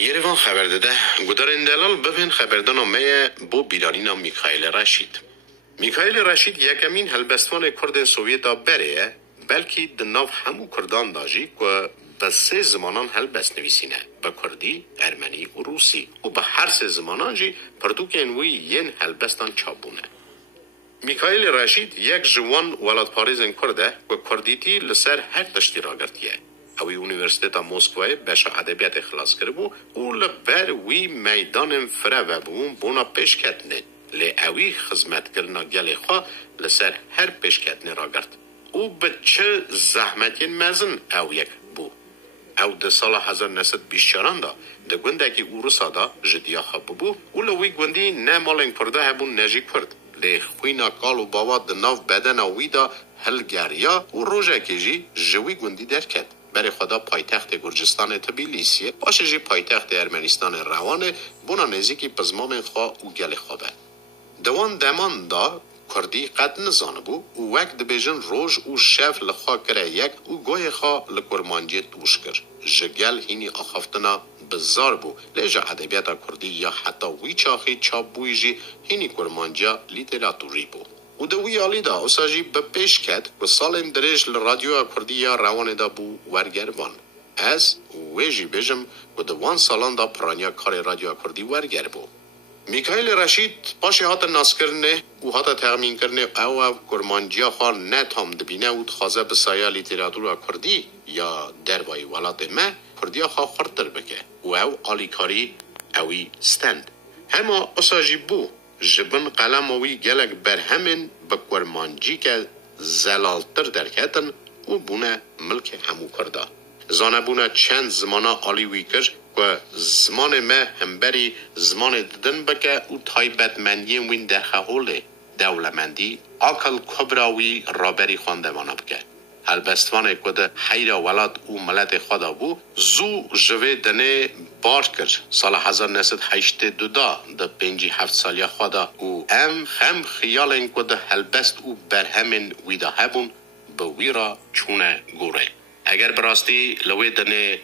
یروان خبر داده گودار اندلال ببین خبردنامه بو بیرانینا میکائیل رشید. میکائیل رشید یکمین هلبستوان کرد سوویت بره بلکه دناف همو کردان داجی که به سه زمانان هلبست نویسینه، به کردی، ارمنی و روسی و به هر سه زمانان جی پردوک انوی ین هلبستان چابونه. میکائیل رشید یک جوان ولاد پاریزن کرده و کردیتی لسر هر تشتی را گرتیه. اوی اونیورسیتeta موسکوای بشا ادبیات اخلاص کرده و لبر وی میدان فرا و بون بونا پیش کتنه لی اوی خدمت کرنا گل خواه لسر هر پیش کتنه را گرد او به چه زحمتین مزن او یک بو او ده سال 1924 ده گونده که او روسا دا جدیا خواب بو او لوی گوندی نه مالنگ پرده هبون نجی کرد لی خوینا کال و باوا ده ناف بدن اوی دا هلگریا و روژه که جی جوی گوندی درکد برای خدا پایتخت گرجستان تبلیسیه باشه جی پایتخت ارمنستان روانه بونا نزیکی پزمام خواه او گل خوابه دوان دمان دا کردی قد نزانه بو او وقت دبیجن روش او شف لخوا کره یک او گوی خواه لکرمانجی توش کر جگل هینی آخافتنا بزار بو لیجا ادبیات کردی یا حتی وی چاخی چاب بوی جی هینی کرمانجا لیتراتوری بو و دوی آلی دا اوساجی به پیش کد و سالم درش لرادیو کردی یا روان دا بو ورگروان از ویجی بیجم و دوان سالان دا پرانیا کار رادیو کردی ورگر بو میکائیل رشید پاشه هات ناس کرنه و هات تغمین کرنه او کرمانجیا خواه نه تام دبینه و تخوازه بسایا لیتراتور کردی یا دروای ولاد ما کردی خواه خورتر بکه و او آلیکاری اوی ستند همه اوساجی بو جبن قلم اوی گلک برهمن به کرمانجی که زلالتر درکتن و بونه ملک همو کرده زانه بونه چند زمانه آلی وی کر و زمان ما همبری زمان ددن بکه و تایبتمندی وین در خهول دولمندی آکل کبراوی رابری خواندوانه بکه هلبستوان کده حیر ولاد او ملت خدا بو زو جوه دنه بار کرد سال 1982 ده 57 سالی خدا او هم خیال این کده هلبست او برهمن ویدا هبون به ویرا چونه گوره اگر براستی لوی دنه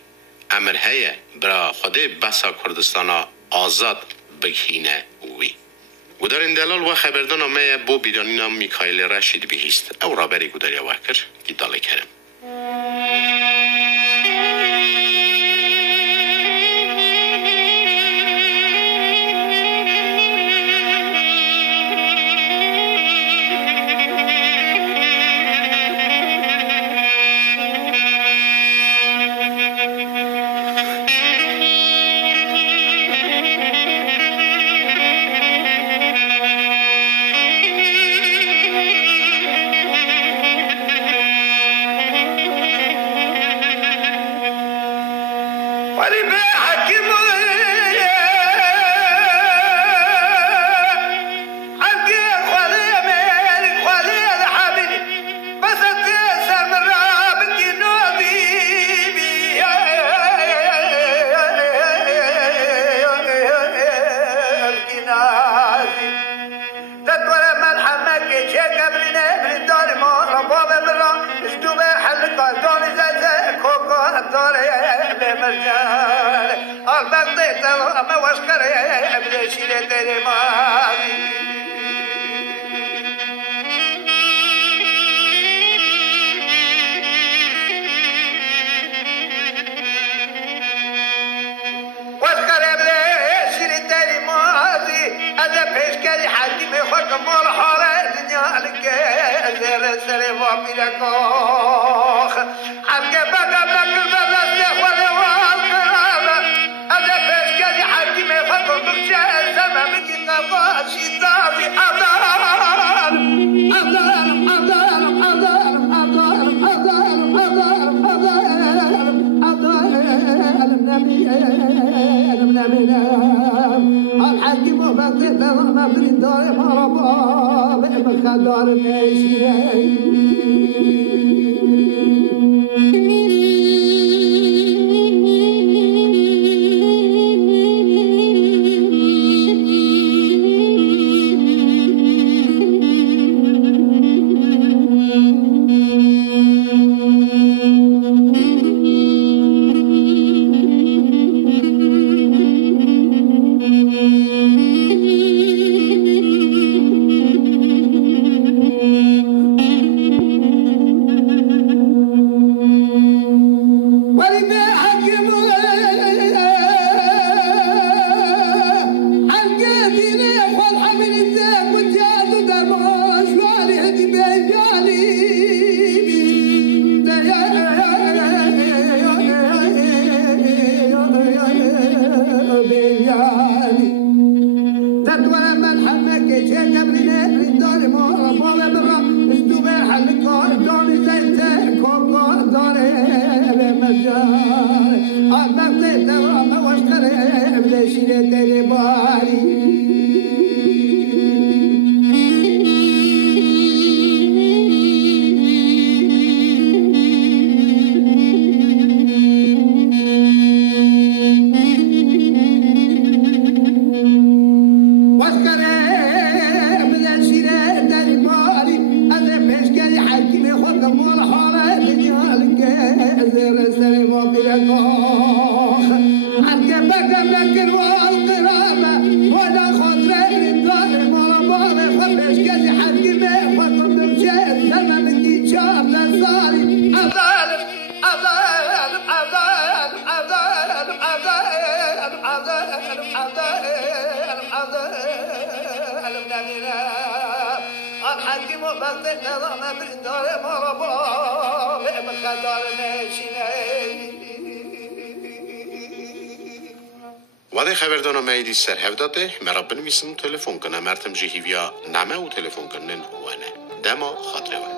امر هیه برا خوده بسا کردستانا آزاد بگهینه وی گودار اندلال و خبردنامه بو بیرانینا میکائیل رشید بیهیست او را بری گوداری وکر که داله کرم بیاری تدوار من همه که چه قبرینه داره ما برا دو به حل کار دانی زیته کار داره به مجال آدم زیته و موشتره بشیره تری باری وادي خبردارنامه ایدی سر هفداده مرا بنویسن تلفن کنه مرتم جهیویا نمه و تلفن کنن هوانه دما خاطره